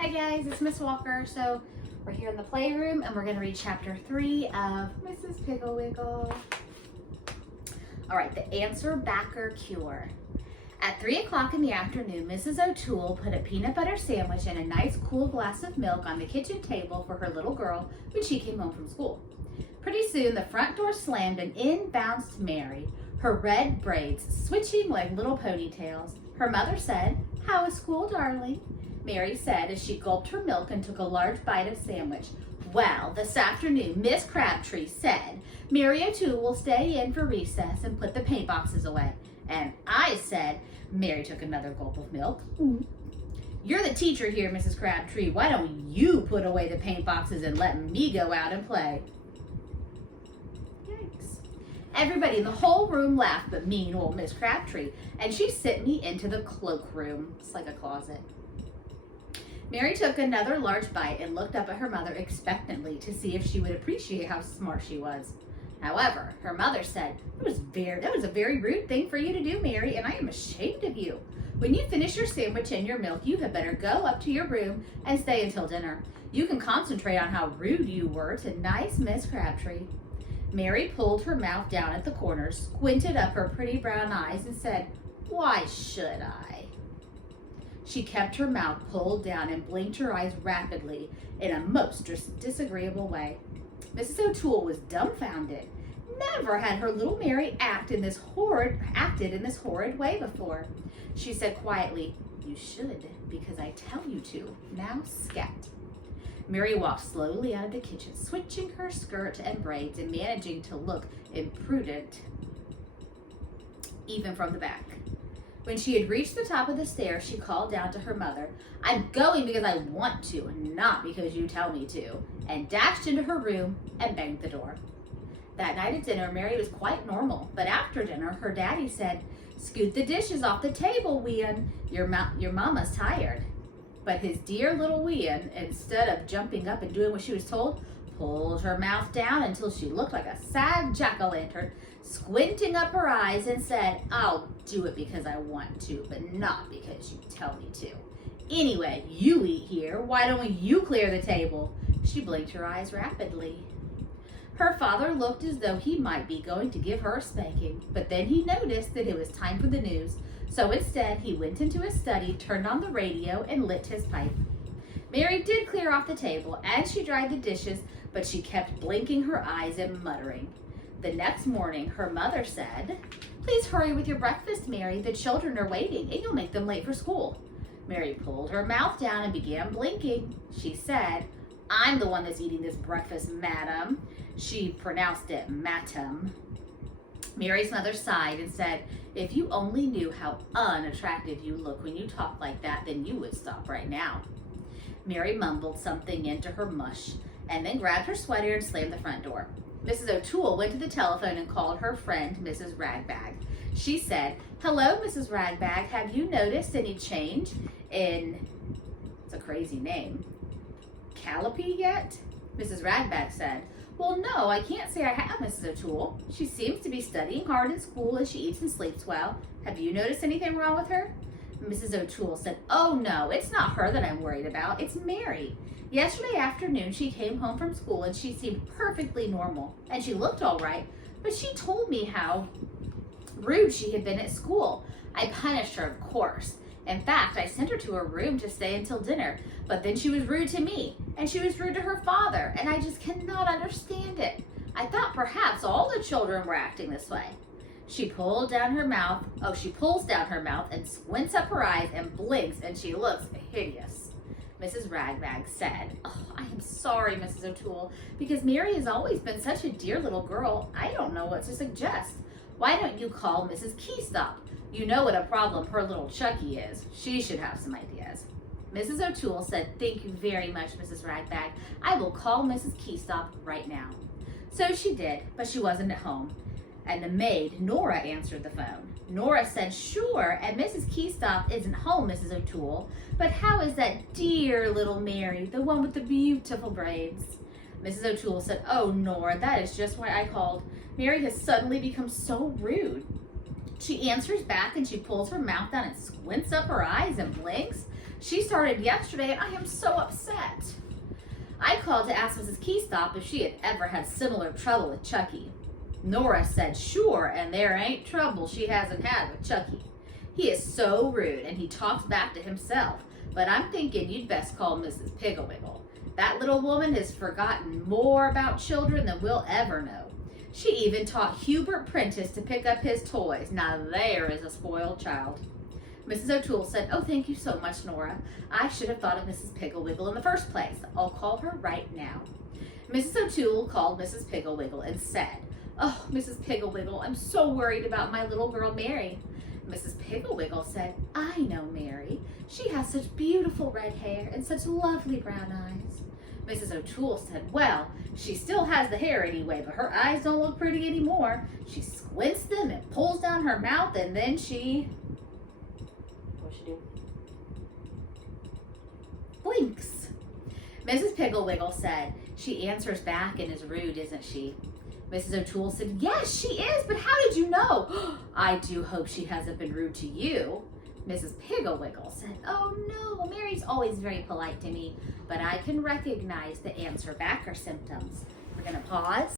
Hi guys, it's Miss Walker. So we're here in the playroom and we're going to read chapter 3 of Mrs. Piggle Wiggle. All right, the answer backer cure. At 3 o'clock in the afternoon, Mrs. O'Toole put a peanut butter sandwich and a nice cool glass of milk on the kitchen table for her little girl when she came home from school. Pretty soon, the front door slammed and in bounced Mary, her red braids switching like little ponytails. Her mother said, "How is school, darling?" Mary said as she gulped her milk and took a large bite of sandwich. "Well, this afternoon, Miss Crabtree said Mary O'Toole will stay in for recess and put the paint boxes away. And I said," Mary took another gulp of milk, "You're the teacher here, Mrs. Crabtree. Why don't you put away the paint boxes and let me go out and play?" Yikes. Everybody in the whole room laughed but mean old Miss Crabtree, and she sent me into the cloakroom. It's like a closet. Mary took another large bite and looked up at her mother expectantly to see if she would appreciate how smart she was. However, her mother said, "That was a very rude thing for you to do, Mary, and I am ashamed of you. When you finish your sandwich and your milk, you had better go up to your room and stay until dinner. You can concentrate on how rude you were to nice Miss Crabtree." Mary pulled her mouth down at the corners, squinted up her pretty brown eyes, and said, "Why should I?" She kept her mouth pulled down and blinked her eyes rapidly in a most disagreeable way. Mrs. O'Toole was dumbfounded. Never had her little Mary acted in this horrid way before. She said quietly, "You should, because I tell you to. Now scat." Mary walked slowly out of the kitchen, switching her skirt and braids and managing to look imprudent even from the back. When she had reached the top of the stairs, she called down to her mother, "I'm going because I want to, not because you tell me to," and dashed into her room and banged the door. That night at dinner, Mary was quite normal, but after dinner, her daddy said, "Scoot the dishes off the table, Wean. Your mama's tired." But his dear little Wean, instead of jumping up and doing what she was told, pulled her mouth down until she looked like a sad jack-o'-lantern, squinting up her eyes and said, "I'll do it because I want to, but not because you tell me to. Anyway, you eat here. Why don't you clear the table?" She blinked her eyes rapidly. Her father looked as though he might be going to give her a spanking, but then he noticed that it was time for the news. So instead, he went into his study, turned on the radio, and lit his pipe. Mary did clear off the table, and she dried the dishes, but she kept blinking her eyes and muttering. The next morning, her mother said, "Please hurry with your breakfast, Mary. The children are waiting, and you'll make them late for school." Mary pulled her mouth down and began blinking. She said, "I'm the one that's eating this breakfast, madam." She pronounced it matam. Mary's mother sighed and said, "If you only knew how unattractive you look when you talk like that, then you would stop right now." Mary mumbled something into her mush and then grabbed her sweater and slammed the front door. Mrs. O'Toole went to the telephone and called her friend, Mrs. Ragbag. She said, "Hello, Mrs. Ragbag. Have you noticed any change in," it's a crazy name, Calliope yet? Mrs. Ragbag said, "Well, no, I can't say I have, Mrs. O'Toole. She seems to be studying hard in school and she eats and sleeps well. Have you noticed anything wrong with her?" Mrs. O'Toole said, "Oh, no, it's not her that I'm worried about. It's Mary. Yesterday afternoon, she came home from school and she seemed perfectly normal, and she looked all right, but she told me how rude she had been at school. I punished her, of course. In fact, I sent her to her room to stay until dinner, but then she was rude to me, and she was rude to her father, and I just cannot understand it. I thought perhaps all the children were acting this way." She pulls down her mouth and squints up her eyes and blinks, and she looks hideous. Mrs. Ragbag said, "Oh, I am sorry, Mrs. O'Toole, because Mary has always been such a dear little girl. I don't know what to suggest. Why don't you call Mrs. Keystop? You know what a problem her little Chucky is. She should have some ideas." Mrs. O'Toole said, "Thank you very much, Mrs. Ragbag. I will call Mrs. Keystop right now." So she did, but she wasn't at home, and the maid, Nora, answered the phone. Nora said, "Sure, and Mrs. Keystop isn't home, Mrs. O'Toole, but how is that dear little Mary, the one with the beautiful braids?" Mrs. O'Toole said, "Oh, Nora, that is just why I called. Mary has suddenly become so rude. She answers back and she pulls her mouth down and squints up her eyes and blinks. She started yesterday and I am so upset. I called to ask Mrs. Keystop if she had ever had similar trouble with Chucky. Nora said sure, and there ain't trouble she hasn't had with Chucky. He is so rude and he talks back to himself, but I'm thinking you'd best call Mrs. Piggle Wiggle. That little woman has forgotten more about children than we'll ever know. She even taught Hubert Prentice to pick up his toys. Now there is a spoiled child. Mrs. O'Toole said, oh, thank you so much, Nora. I should have thought of Mrs. Piggle Wiggle in the first place. I'll call her right now. Mrs. O'Toole called Mrs. Piggle Wiggle and said, oh, Mrs. Piggle Wiggle, I'm so worried about my little girl, Mary. Mrs. Piggle Wiggle said, I know Mary. She has such beautiful red hair and such lovely brown eyes. Mrs. O'Toole said, well, she still has the hair anyway, but her eyes don't look pretty anymore. She squints them and pulls down her mouth, and then she... what's she do? Blinks. Mrs. Piggle Wiggle said, she answers back and is rude, isn't she? Mrs. O'Toole said, yes, she is, but how did you know? I do hope she hasn't been rude to you. Mrs. Piggle Wiggle said, oh no, Mary's always very polite to me, but I can recognize the answer backer symptoms. We're going to pause.